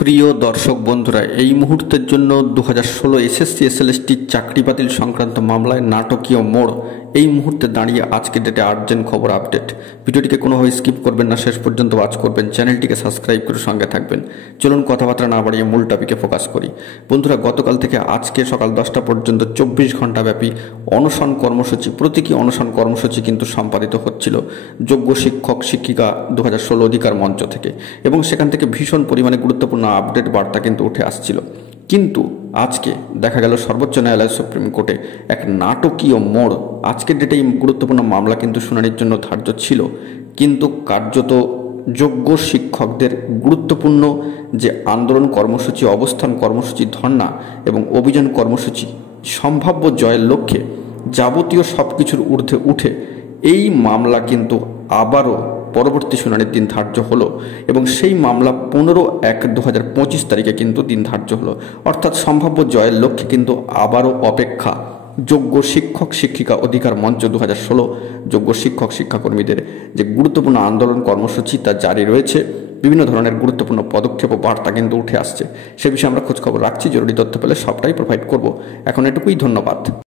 প্রিয় দর্শক বন্ধুরা, এই মুহূর্তের জন্য 2016 এসএসসি এসএলএসটি চাকরি বাতিল সংক্রান্ত মামলায় নাটকীয় মোড়। এই মুহূর্তে দাঁড়িয়ে আজকে ডেটে আর্জেন্ট খবর আপডেট। ভিডিওটিকে কোনোভাবে স্কিপ করবেন না, শেষ পর্যন্ত ওয়াচ করবেন, চ্যানেলটিকে সাবস্ক্রাইব করে সঙ্গে থাকবেন। চলুন কথাবার্তা না বাড়িয়ে মূল টপিকে ফোকাস করি। বন্ধুরা, গতকাল থেকে আজকে সকাল 10টা পর্যন্ত 24 ঘন্টা ব্যাপী অনশন কর্মসূচি, প্রতীকী অনশন কর্মসূচি কিন্তু সম্পাদিত হচ্ছিল যোগ্য শিক্ষক শিক্ষিকা 2016 অধিকার মঞ্চ থেকে, এবং সেখান থেকে ভীষণ পরিমাণে গুরুত্বপূর্ণ আপডেট বার্তা কিন্তু উঠে আসছিল। কিন্তু আজকে দেখা গেল সর্বোচ্চ ন্যায়ালয় সুপ্রিম কোর্টে এক নাটকীয় মোড়। আজকের ডেটে এই গুরুত্বপূর্ণ মামলা কিন্তু শুনানির জন্য ধার্য ছিল, কিন্তু কার্যত যোগ্য শিক্ষকদের গুরুত্বপূর্ণ যে আন্দোলন কর্মসূচি, অবস্থান কর্মসূচি, ধর্ণা এবং অভিযান কর্মসূচি সম্ভাব্য জয়ের লক্ষ্যে যাবতীয় সব কিছুর ঊর্ধ্বে উঠে এই মামলা কিন্তু আবারও পরবর্তী শুনানির দিন ধার্য হলো, এবং সেই মামলা 15/1/2025 তারিখে কিন্তু দিন ধার্য হলো। অর্থাৎ সম্ভাব্য জয়ের লক্ষ্যে কিন্তু আবারও অপেক্ষা যোগ্য শিক্ষক শিক্ষিকা অধিকার মঞ্চ 2016। যোগ্য শিক্ষক শিক্ষাকর্মীদের যে গুরুত্বপূর্ণ আন্দোলন কর্মসূচি তা জারি রয়েছে। বিভিন্ন ধরনের গুরুত্বপূর্ণ পদক্ষেপ ও বার্তা কিন্তু উঠে আসছে। সে বিষয়ে আমরা খোঁজখবর রাখছি। জরুরি তথ্য পেলে সবটাই প্রোভাইড করব। এখন এটুকুই, ধন্যবাদ।